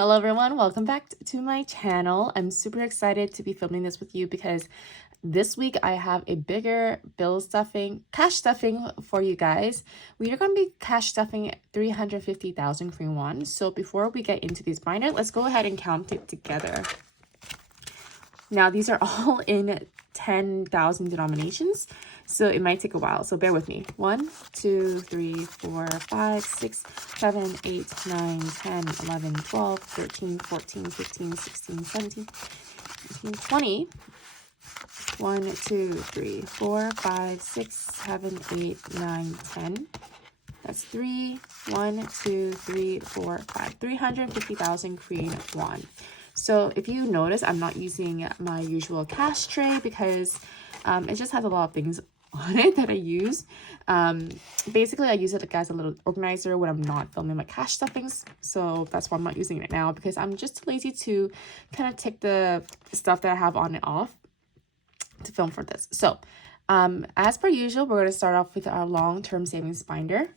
Hello everyone, welcome back to my channel. I'm super excited to be filming this with you because this week I have a bigger cash stuffing for you guys. We are going to be cash stuffing 350,000 Korean won. So before we get into these binders, let's go ahead and count it together. Now these are all in 10,000 denominations, so it might take a while, so bear with me. 1 2 3 4 5 6 7 8 9 10 11 12 13 14 15 16 17 18 20 1 2 3 4 5 6 7 8 9 10. That's 3 1 2 3 4 5 350,000 Korean won. So if you notice, I'm not using my usual cash tray because it just has a lot of things on it that I use. Basically, I use it like as a little organizer when I'm not filming my cash stuffings. So that's why I'm not using it now, because I'm just too lazy to kind of take the stuff that I have on and off to film for this. So as per usual, we're going to start off with our long-term savings binder.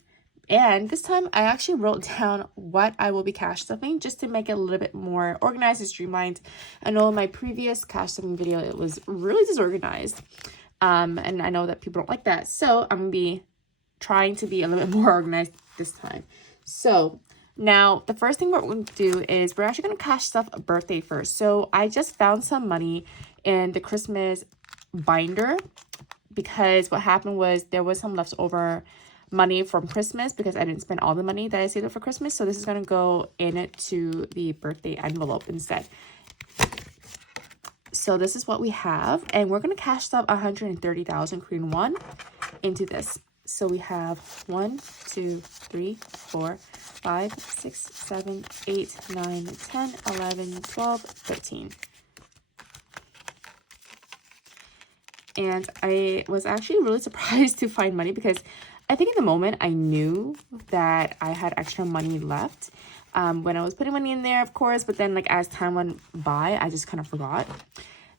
And this time I actually wrote down what I will be cash stuffing just to make it a little bit more organized and streamlined. I know in my previous cash stuffing video, it was really disorganized. And I know that people don't like that. So I'm going to be trying to be a little bit more organized this time. So now the first thing we're going to do is we're actually going to cash stuff a birthday first. So I just found some money in the Christmas binder because what happened was there was some leftover money from Christmas because I didn't spend all the money that I saved up for Christmas. So this is going to go into the birthday envelope instead. So this is what we have, and we're going to cash stuff 130,000 Korean won into this. So we have 1 2 3 4 5 6 7 8 9 10 11 12 13. And I was actually really surprised to find money because I think in the moment I knew that I had extra money left when I was putting money in there, of course, but then like as time went by, I just kind of forgot.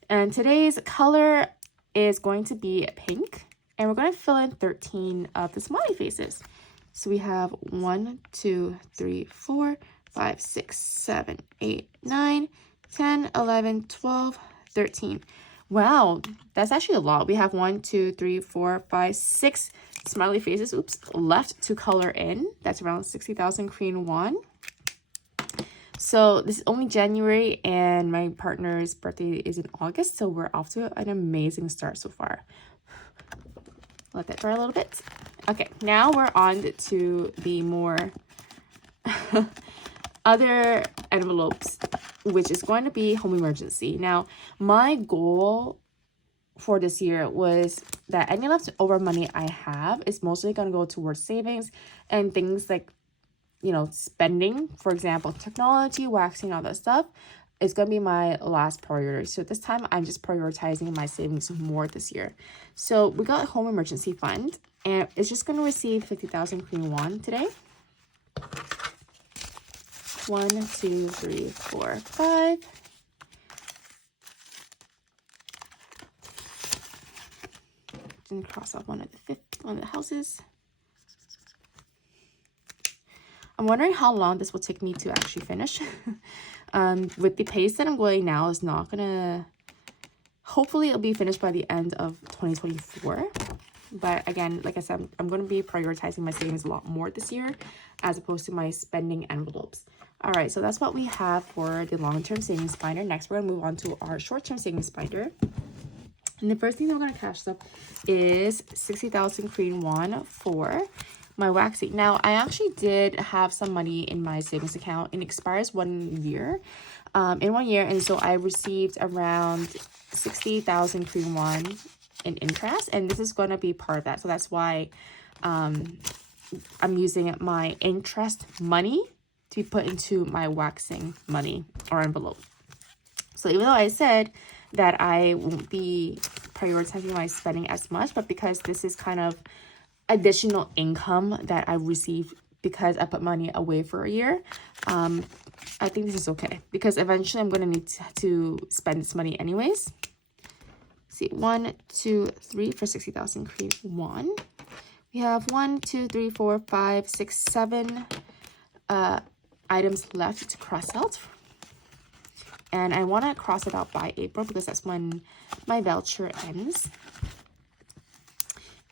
And today's color is going to be pink, and we're going to fill in 13 of the smiley faces. So we have 1 2 3 4 5 6 7 8 9 10 11 12 13. Wow, that's actually a lot. We have 1 2 3 4 5 6 smiley faces, left to color in. That's around 60,000 Korean won. So this is only January and my partner's birthday is in August, so we're off to an amazing start so far. Let that dry a little bit. Okay, now we're on to the more other envelopes, which is going to be home emergency. Now, my goal for this year was that any leftover money I have is mostly going to go towards savings and things like, you know, spending. For example, technology, waxing, all that stuff is going to be my last priority. So this time I'm just prioritizing my savings more this year. So we got home emergency fund, and it's just going to receive 50,000 Korean won today. 1 2 3 4 5. And cross off one of the houses. I'm wondering how long this will take me to actually finish. With the pace that I'm going now, it's not gonna, hopefully it'll be finished by the end of 2024. But again, like I said, I'm going to be prioritizing my savings a lot more this year as opposed to my spending envelopes. All right, so that's what we have for the long-term savings binder. Next, we're going to move on to our short-term savings binder. And the first thing that we're going to cash up is 60,000 Korean won for my waxing. Now, I actually did have some money in my savings account. It expires 1 year, in 1 year. And so I received around 60,000 Korean won in interest. And this is going to be part of that. So that's why I'm using my interest money to put into my waxing money or envelope. So even though I said that I won't be prioritizing my spending as much, but because this is kind of additional income that I receive because I put money away for a year, I think this is okay because eventually I'm going to need to spend this money anyways. See, 1 2 3 for 60,000 Korean won. We have 1 2 3 4 5 6 7 items left to cross out And I want to cross it out by April because that's when my voucher ends.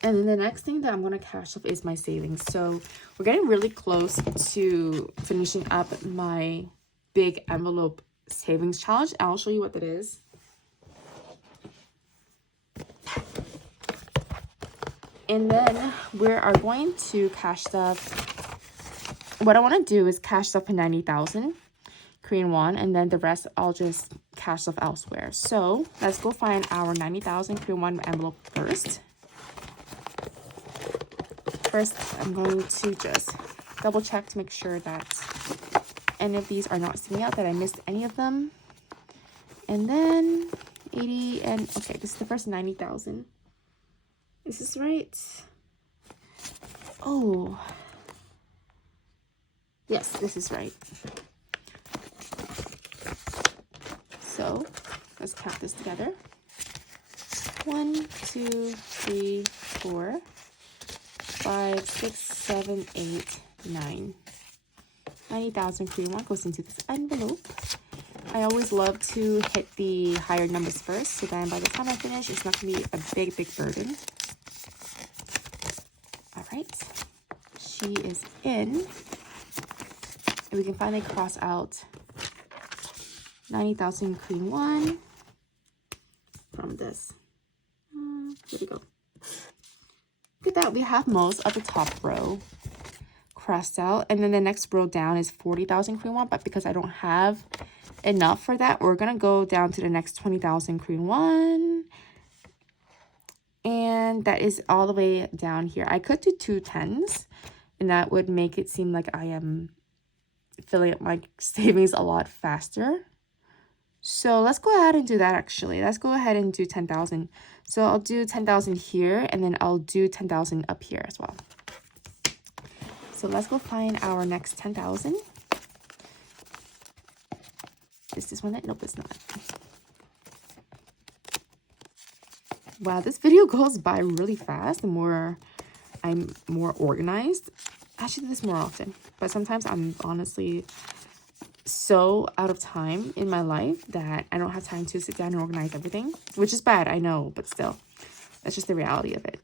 And then the next thing that I'm going to cash off is my savings. So we're getting really close to finishing up my big envelope savings challenge. I'll show you what that is. And then we are going to cash stuff. What I want to do is cash stuff in 90,000 Korean won, and then the rest I'll just cash stuff elsewhere. So let's go find our 90,000 Korean won envelope first. First, I'm going to just double check to make sure that any of these are not sticking out, that I missed any of them. And then 80 and okay, this is the first 90,000. Is this right? Oh, yes, this is right. So let's count this together. 1, 2, 3, 4, 5, 6, 7, 8, 9. 90,000 Korean won goes into this envelope. I always love to hit the higher numbers first, so then by the time I finish, it's not going to be a big burden. All right, she is in. And we can finally cross out 90,000 Korean won from this. Here we go. Look at that, we have most of the top row crossed out, and then the next row down is 40,000 Korean won, but because I don't have enough for that, we're gonna go down to the next 20,000 Korean won, and that is all the way down here. I could do 2 10s, and that would make it seem like I am filling up my savings a lot faster. So let's go ahead and do that. Actually, let's go ahead and do 10,000. So I'll do 10,000 here, and then I'll do 10,000 up here as well. So let's go find our next 10,000. Is this one that? Nope, it's not. Wow, this video goes by really fast. The more I'm more organized. I should do this more often, but sometimes I'm honestly so out of time in my life that I don't have time to sit down and organize everything, which is bad, I know, but still, that's just the reality of it.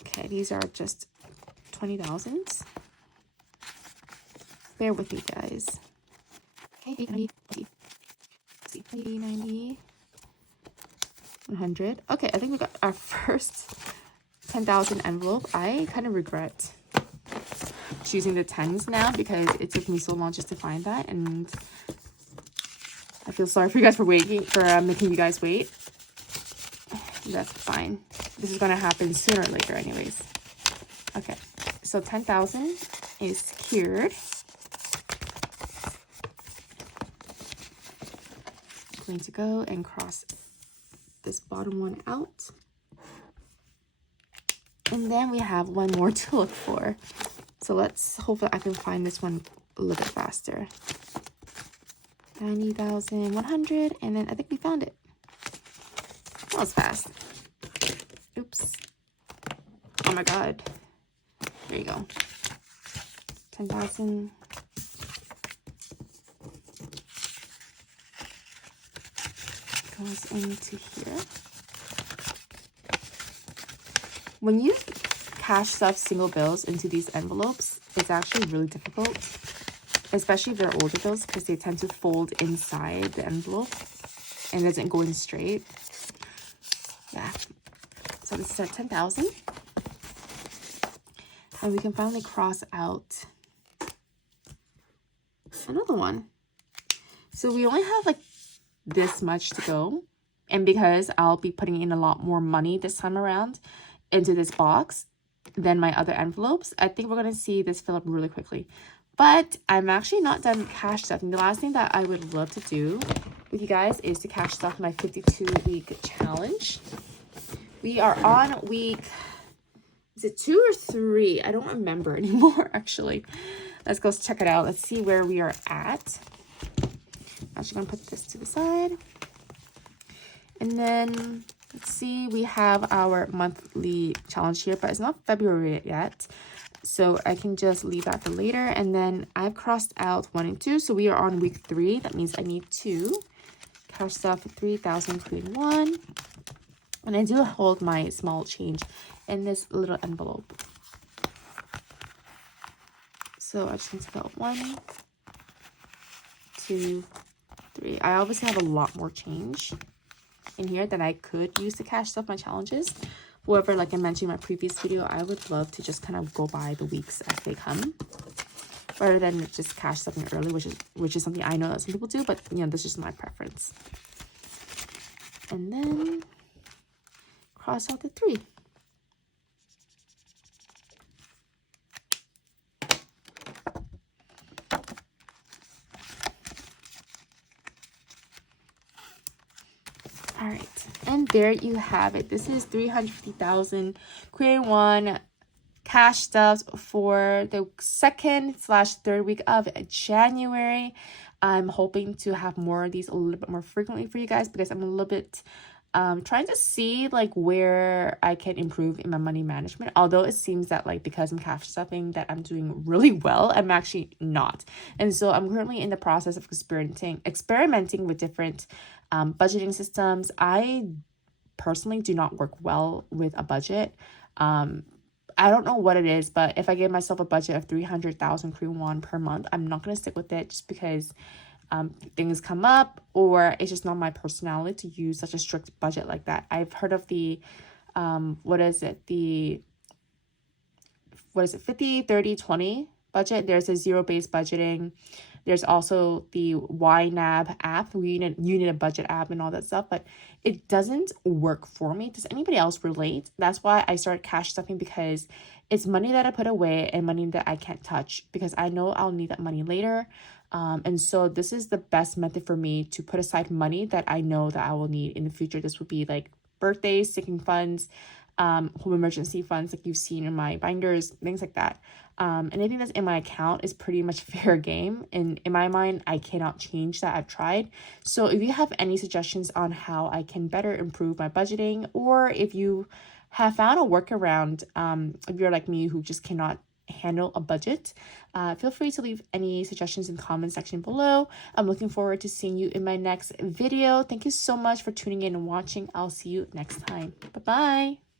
Okay, these are just 20,000s. Bear with me, guys. Okay, 80, 90, 100. Okay, I think we got our first 10,000 envelope. I kind of regret choosing the 10s now because it took me so long just to find that, and I feel sorry for you guys for waiting, for making you guys wait. That's fine. This is gonna happen sooner or later anyways. Okay, so 10,000 is secured. Going to go and cross this bottom one out, and then we have one more to look for. So let's hopefully I can find this one a little bit faster. 90,100, and then I think we found it. That was fast. Oops. Oh my god. There you go. 10,000. Goes into here. When you cash stuff single bills into these envelopes, it's actually really difficult, especially if they're older bills, because they tend to fold inside the envelope and it doesn't go in straight. Yeah, so this is at 10,000, and we can finally cross out another one. So we only have like this much to go, and because I'll be putting in a lot more money this time around into this box than my other envelopes, I think we're going to see this fill up really quickly. But I'm actually not done cash stuffing. The last thing that I would love to do with you guys is to cash stuff my 52-week challenge. We are on week, is it 2 or 3? I don't remember anymore, actually. Let's go check it out. Let's see where we are at. I'm actually going to put this to the side. And then let's see, we have our monthly challenge here, but it's not February yet, so I can just leave that for later. And then I've crossed out 1 and 2, so we are on week 3. That means I need to cash stuff 3,000 Korean won. And I do hold my small change in this little envelope. So I just need to go 1, 2, 3. I obviously have a lot more change in here that I could use to cash stuff my challenges. However, like I mentioned in my previous video, I would love to just kind of go by the weeks as they come, rather than just cash something early, which is something I know that some people do, but you know, that's just my preference. And then cross out the 3. All right, and there you have it. This is 350,000 Korean won cash stuffs for the 2nd/3rd week of January. I'm hoping to have more of these a little bit more frequently for you guys, because I'm a little bit trying to see like where I can improve in my money management. Although it seems that like because I'm cash stuffing that I'm doing really well, I'm actually not. And so I'm currently in the process of experimenting with different budgeting systems. I personally do not work well with a budget. I don't know what it is, but if I give myself a budget of 300,000 Korean won per month, I'm not going to stick with it, just because things come up, or it's just not my personality to use such a strict budget like that. I've heard of the 50/30/20 budget. There's a zero-based budgeting. There's also the YNAB app, unit a budget app and all that stuff, but it doesn't work for me. Does anybody else relate? That's why I started cash stuffing, because it's money that I put away and money that I can't touch, because I know I'll need that money later. And so this is the best method for me to put aside money that I know that I will need in the future. This would be like birthdays, sinking funds, home emergency funds, like you've seen in my binders, things like that. Anything that's in my account is pretty much fair game, and in my mind I cannot change that. I've tried. So if you have any suggestions on how I can better improve my budgeting, or if you have found a workaround, if you're like me who just cannot handle a budget, feel free to leave any suggestions in the comment section below. I'm looking forward to seeing you in my next video. Thank you so much for tuning in and watching. I'll see you next time. Bye bye.